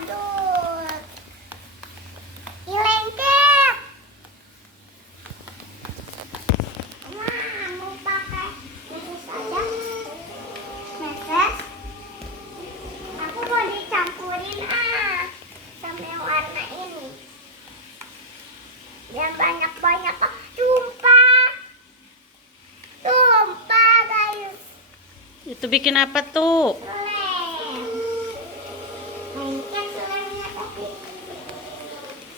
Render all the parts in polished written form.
aduk. Lengket. Nah, mau pakai meses aja. Meses. Aku mau dicampurin sampai warna ini. Yang banyak-banyak tumpah. Tumpah, guys. Itu bikin apa tuh? Lengket selemnya, tapi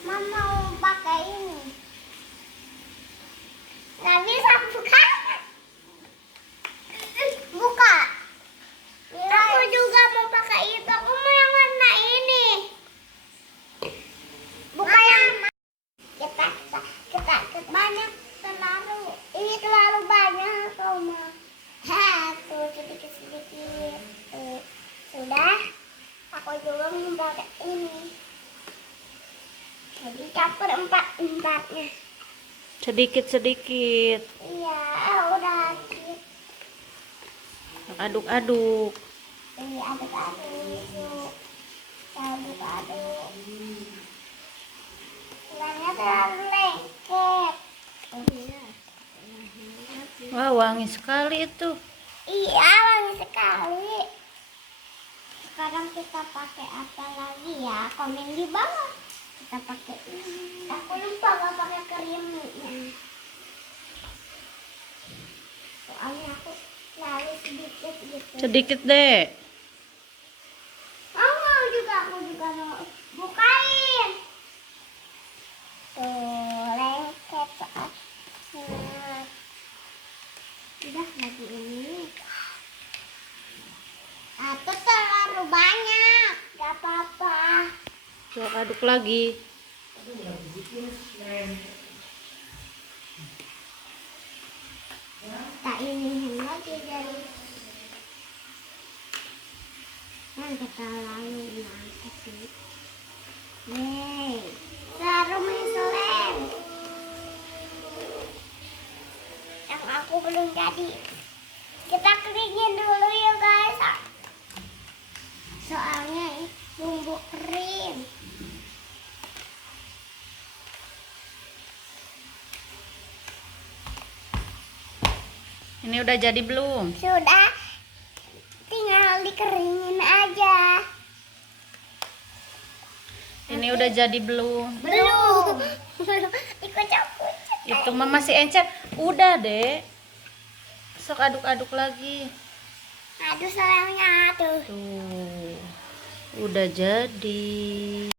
Mama mau pakai ini. Nggak bisa buka. Buka. Aku juga mau pakai itu. Aku mau yang warna ini. Buka yang kita banyak terlalu. Ini terlalu banyak, Oma. Tuh sedikit-sedikit. Sudah. Aku juga mau pakai ini. Jadi campur empat-empatnya. Sedikit-sedikit. Iya, udah. Aduk-aduk. Iya, aduk-aduk. Aduk-aduk. Selangnya terlalu lengket. Wah, wangi sekali itu. Iya, wangi sekali. Sekarang kita pakai apa lagi ya? Komen di bawah. Kita pakai ini. Aku lupa nggak pakai krimnya. Soalnya aku lalu sedikit gitu. Sedikit deh. Mau juga, aku juga mau bukain. Tuh, lengket soalnya. Udah lagi ini. Atau terlalu banyak. Gak apa-apa. Coba aduk lagi. Tak ini lagi dari. Kita lalu angkat sih. Serum selem. Yang aku belum jadi. Kita keringin dulu ya guys. Soalnya bumbu kering. Ini udah jadi belum? Sudah, tinggal dikeringin aja. Ini udah jadi belum? Belum. Ikut-ikut. Itu mama masih encer. Udah deh. Sok aduk-aduk lagi. Aduh, sayangnya aduh. Tuh. Udah jadi.